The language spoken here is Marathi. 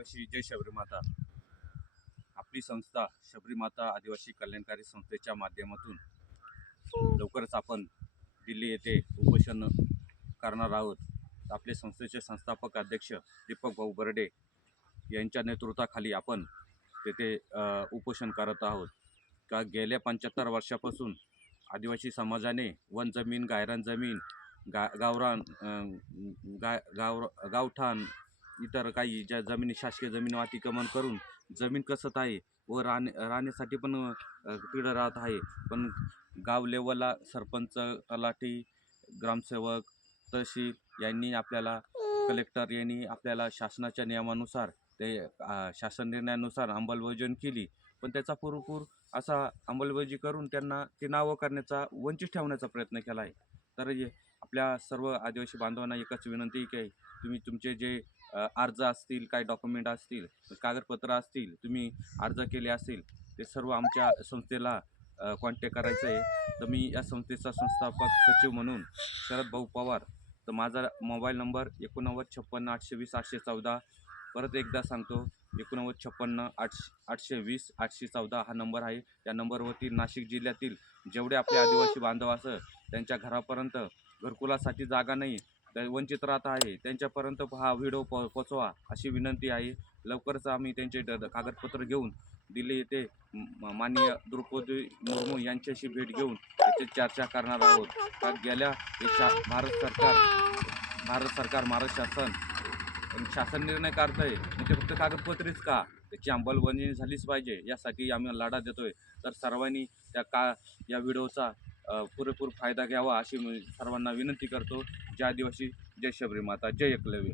आदिवासी जय शबरी माता. आपली संस्था शबरी माता आदिवासी कल्याणकारी संस्थेच्या माध्यमातून लवकरच आपण दिल्ली येथे उपोषण करणार आहोत. आपले संस्थेचे संस्थापक अध्यक्ष दीपक भाऊ बर्डे यांच्या नेतृत्वाखाली आपण तेथे उपोषण करत आहोत. का गेल्या पंच्याहत्तर वर्षापासून आदिवासी समाजाने वन जमीन गायरान जमीन गा गावरान गा गाव गावठाण इतर काही ज्या जमिनी शासकीय जमीन अतिक्रमण करून जमीन कसत आहे व राहणे राहण्यासाठी पण तिकडं राहत आहे. पण गाव लेवलला सरपंच तलाठी ग्रामसेवक तहसील यांनी आपल्याला कलेक्टर यांनी आपल्याला शासनाच्या नियमानुसार ते शासन निर्णयानुसार अंमलबजावणी केली. पण त्याचा पुरेपूर असा अंमलबजावणी करून त्यांना ते नावं करण्याचा वंचित ठेवण्याचा प्रयत्न केला आहे. तर आपल्या सर्व आदिवासी बांधवांना एकच विनंती आहे की तुम्ही तुमचे जे अर्ज असतील काय डॉक्युमेंट असतील कागदपत्र असतील तुम्ही अर्ज केले असेल ते सर्व आमच्या संस्थेला कॉन्टॅक्ट करायचं आहे तर मी या संस्थेचा संस्थापक सचिव म्हणून शरद भाऊ पवार. तर माझा मोबाईल नंबर एकोणनव्वद छप्पन्न आठशे वीस आठशे चौदा. परत एकदा सांगतो एकोणनव्वद छप्पन्न आठशे आठशे वीस आठशे चौदा हा नंबर आहे. या नंबरवरती नाशिक जिल्ह्यातील जेवढे आपले आदिवासी बांधव असं त्यांच्या घरापर्यंत घरकुलासाठी जागा नाही वंचित राहत आहे. त्यांच्यापर्यंत हा व्हिडिओ पो पोचवा अशी विनंती आहे. लवकरच आम्ही त्यांचे ड- कागदपत्र घेऊन दिल्ली येथे माननीय द्रौपदी मुर्मू यांच्याशी भेट घेऊन याची चर्चा करणार आहोत. का गेल्या शा भारत सरकार भारत सरकार महाराष्ट्र शासन शासन निर्णय काढतंय. आहे ते फक्त कागदपत्रेच का? त्याची अंमलबजावणी झालीच पाहिजे यासाठी आम्ही लढा देतोय. तर सर्वांनी त्या का या व्हिडिओचा पुरेपूर फायदा घ्यावा अशी मी सर्वांना विनंती करतो. जय आदिवासी जय शबरी माता जय एकलव्य.